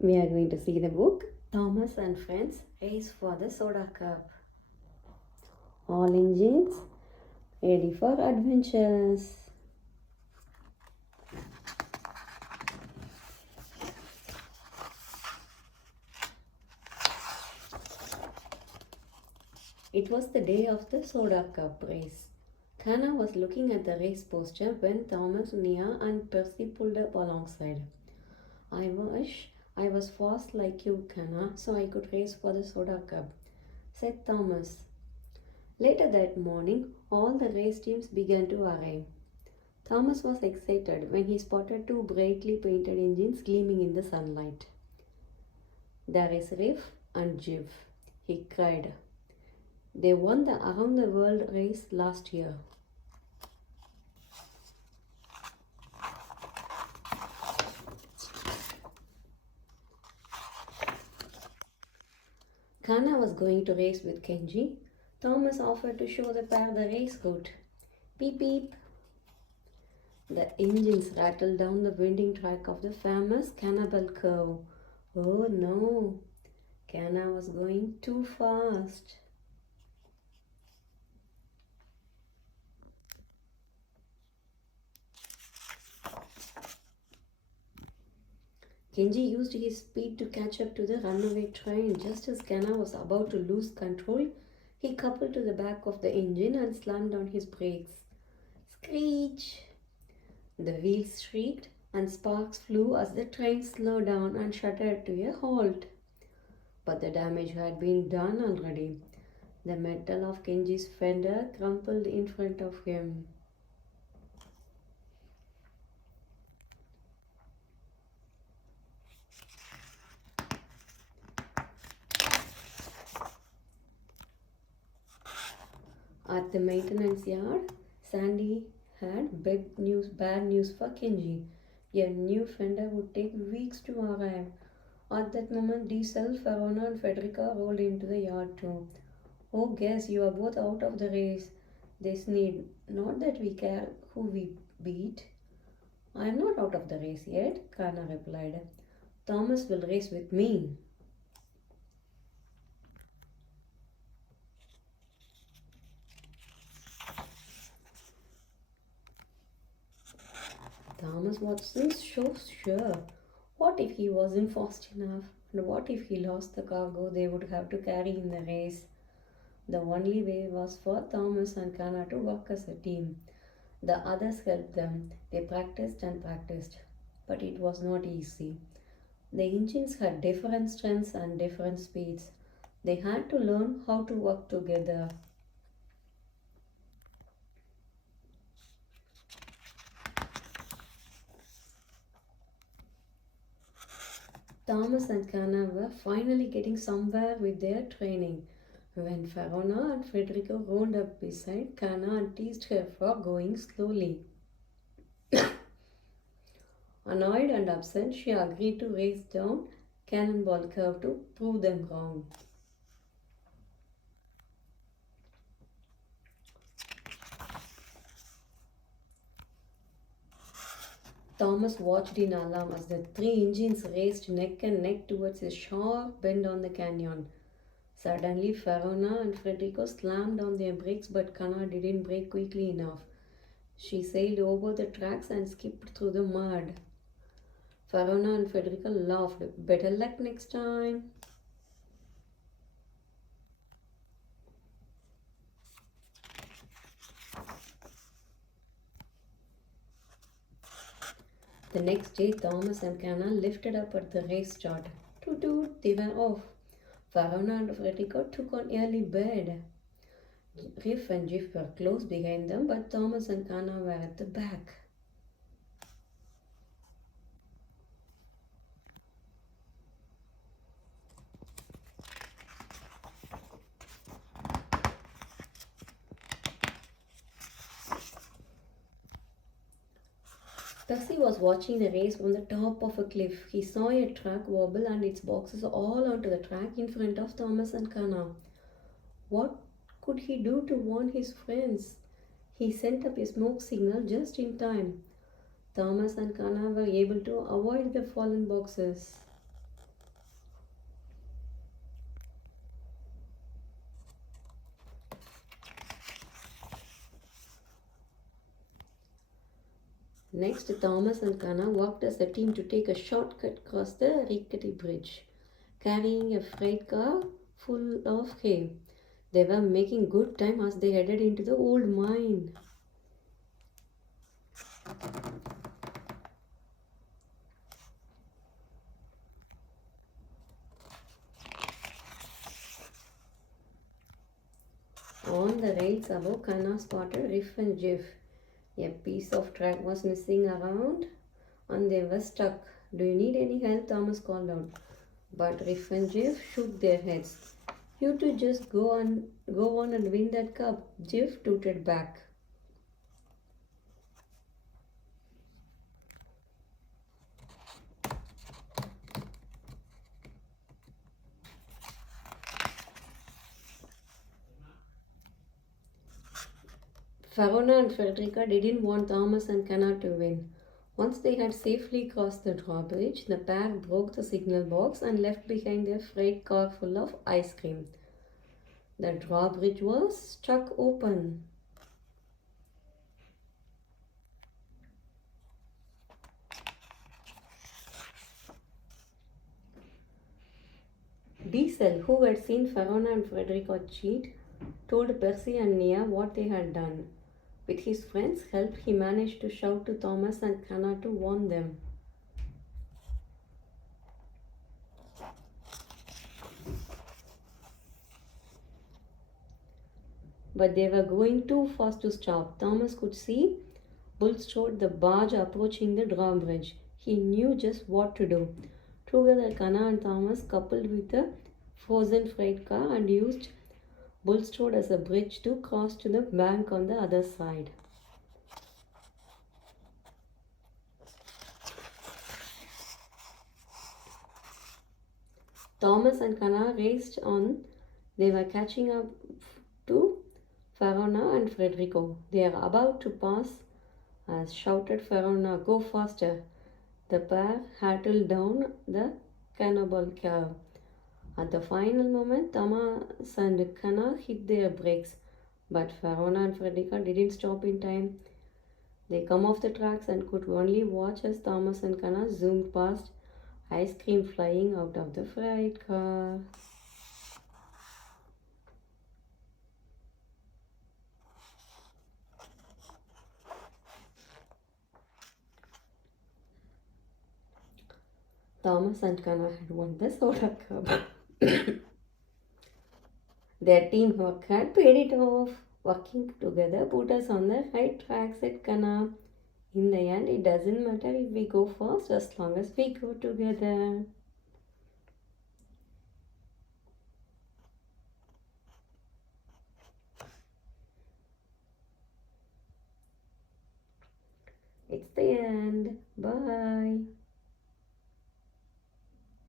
We are going to see the book Thomas and Friends Race for the Sodor Cup. All engines ready for adventures. It was the day of the Sodor Cup Race. Kana was looking at the race poster when Thomas, Nia, and Percy pulled up alongside. I wish I was fast like you, Kana, so I could race for the Sodor Cup, said Thomas. Later that morning, all the race teams began to arrive. Thomas was excited when he spotted two brightly painted engines gleaming in the sunlight. There is Riff and Jiv, he cried. They won the Around the World race last year. Kana was going to race with Kenji. Thomas offered to show the pair the race route. Beep beep. The engines rattled down the winding track of the famous Cannibal Curve. Oh no! Kana was going too fast. Kenji used his speed to catch up to the runaway train. Just as Kana was about to lose control, he coupled to the back of the engine and slammed on his brakes. Screech! The wheels shrieked and sparks flew as the train slowed down and shuddered to a halt. But the damage had been done already. The metal of Kenji's fender crumpled in front of him. At the maintenance yard, Sandy had bad news for Kenji. A new fender would take weeks to arrive. At that moment, Diesel, Verona, and Federica rolled into the yard too. Oh, guess you are both out of the race, they sneered. Not that we care who we beat. I am not out of the race yet, Kana replied. Thomas will race with me. Thomas wasn't so sure. What if he wasn't fast enough? And what if he lost the cargo they would have to carry in the race? The only way was for Thomas and Kana to work as a team. The others helped them. They practiced and practiced. But it was not easy. The engines had different strengths and different speeds. They had to learn how to work together. Thomas and Kana were finally getting somewhere with their training when Verona and Federico rolled up beside Kana and teased her for going slowly. Annoyed and upset, she agreed to race down Cannonball Curve to prove them wrong. Thomas watched in alarm as the three engines raced neck and neck towards a sharp bend on the canyon. Suddenly, Verona and Federico slammed on their brakes, but Kana didn't brake quickly enough. She sailed over the tracks and skipped through the mud. Verona and Federico laughed. Better luck next time. The next day, Thomas and Kana lifted up at the race start. Toot toot, they were off. Verona and Federico took on early bed. Riff and Jiff were close behind them, but Thomas and Kana were at the back. Percy was watching the race from the top of a cliff. He saw a truck wobble and its boxes all onto the track in front of Thomas and Kana. What could he do to warn his friends? He sent up a smoke signal just in time. Thomas and Kana were able to avoid the fallen boxes. Next, Thomas and Kana walked as a team to take a shortcut across the rickety bridge, carrying a freight car full of hay. They were making good time as they headed into the old mine. On the rails above, Kana spotted Riff and Jiff. A piece of track was missing around and they were stuck. Do you need any help? Thomas called out. But Riff and Jiff shook their heads. You two just go on and win that cup, Jiff tooted back. Farona and Frederica didn't want Thomas and Kana to win. Once they had safely crossed the drawbridge, the pair broke the signal box and left behind their freight car full of ice cream. The drawbridge was stuck open. Diesel, who had seen Farona and Frederica cheat, told Percy and Nia what they had done. With his friends' help, he managed to shout to Thomas and Kana to warn them. But they were going too fast to stop. Thomas could see Bulstrode the barge approaching the drawbridge. He knew just what to do. Together, Kana and Thomas coupled with a frozen freight car and used Bulstrode as a bridge to cross to the bank on the other side. Thomas and Kana raced on. They were catching up to Farona and Frederico. They are about to pass as shouted Farona, go faster. The pair hurtled down the cannibal curve. At the final moment, Thomas and Kana hit their brakes, but Farona and Frederica didn't stop in time. They come off the tracks and could only watch as Thomas and Kana zoomed past, ice cream flying out of the freight car. Thomas and Kana had won the Sodor Cup. Their teamwork had paid it off. Working together put us on the right track, said Kana. In the end, it doesn't matter if we go fast as long as we go together. It's the end. Bye.